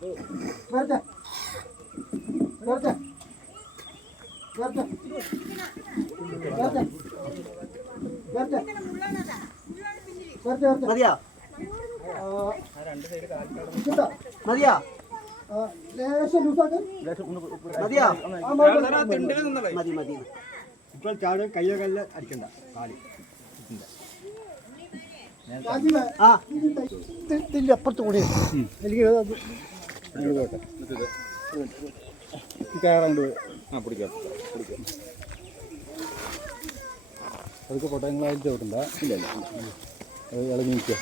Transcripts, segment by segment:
നീ മതിയാ? മതിയാ? മതിയാ? മതി മതി. ഇപ്പോൾ ചാട് കയ്യോ കല്ല് അടിക്കണ്ട. കാലി. ആ. അപ്പുറത്ത് കൂടി. എനിക്ക് കയറാണ്ട് ആ പിടിക്കാം. പിടിക്കാം. അതൊക്കെ പൊട്ടങ്ങളായിട്ട് ചോട്ടണ്ട? ഇല്ല ഇല്ല. അത് ഇളകി നിൽക്കുക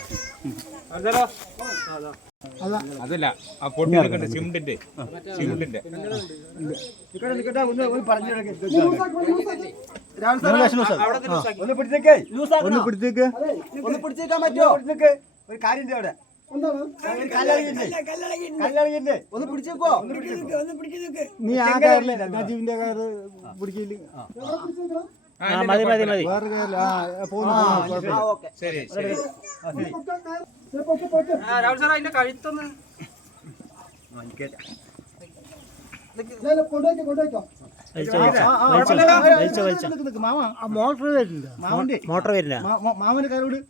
അതല്ല ആ പൊട്ടിയെടുക്കണ്ട സിമെന്റിന്റെ. സിമെന്റിന്റെ. ഒന്ന് പിടിച്ചേക്കേ. ഒന്ന് പിടിച്ചേക്ക്. ഒന്ന് പിടിച്ചേക്കാൻ പറ്റുമോ? പിടിച്ചേക്ക്. ഒരു കാര്യം അവിടെ. ഒന്ന് പിടിച്ചേക്കോ? നീ ആ കയറില്ല നജീബിന്റെ കയറ് പിടിക്കില്ല ആ. മതി മതി മതി. വേറെ കയറില്ല ആ പോകുന്നു ശരി ശരി. രാഹുൽ സാർ അതിന്റെ കഴുത്തൊന്ന് വലിച്ചോ വലിച്ചോ മോട്ടർ വരുന്നില്ല മാമന്റെ മോട്ടോർ വരില്ല മാമന്റെ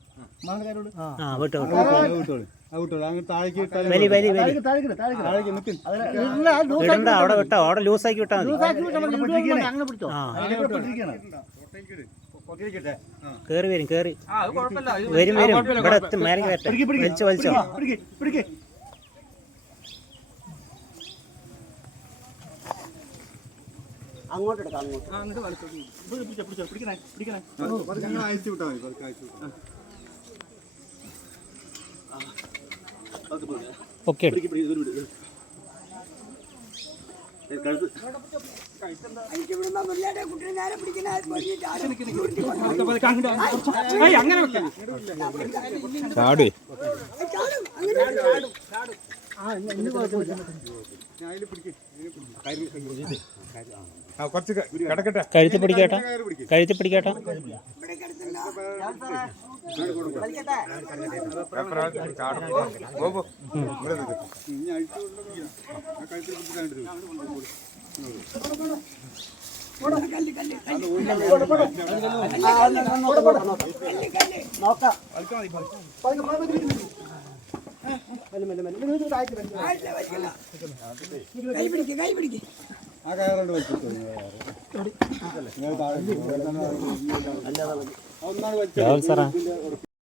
ആ വിട്ടോ വിട്ടോളൂ അവിടെ വിട്ടോ അവിടെ ലൂസാക്കി വിട്ടാ മതി കേറി വരും കേറി വരും വരും ഇവിടെ എത്തും മേലെ വരട്ടെ വലിച്ചോ വലിച്ചോ പിടിക്ക് പിടിക്ക് അങ്ങോട്ട് എടുക്കാം അങ്ങോട്ട്. വലിച്ചോ. പിടിച്ചോ പിടിച്ചോ പിടിക്കണേ പിടിക്കണേ. അയച്ചു വിട്ടാൽ മതി പതുക്കെ അയച്ചു വിട്ടാൽ ഓക്കെ പതുക്കെ അങ്ങോട്ട് വാ. ഏയ്, അങ്ങനെ ചാടേ കഴുത്തി പിടിക്കട്ടെ. കഴുത്തി പിടിക്കട്ടെ. കളിക്കട്ടെ ചാടും പോ, പോ. ഇവിടെ കൈ ഇനി കൈ വിടണം. ആ വെച്ചിട്ടോ താഴെ ഒന്നാണ് വെച്ചോ. രാഹുൽ സാറാ.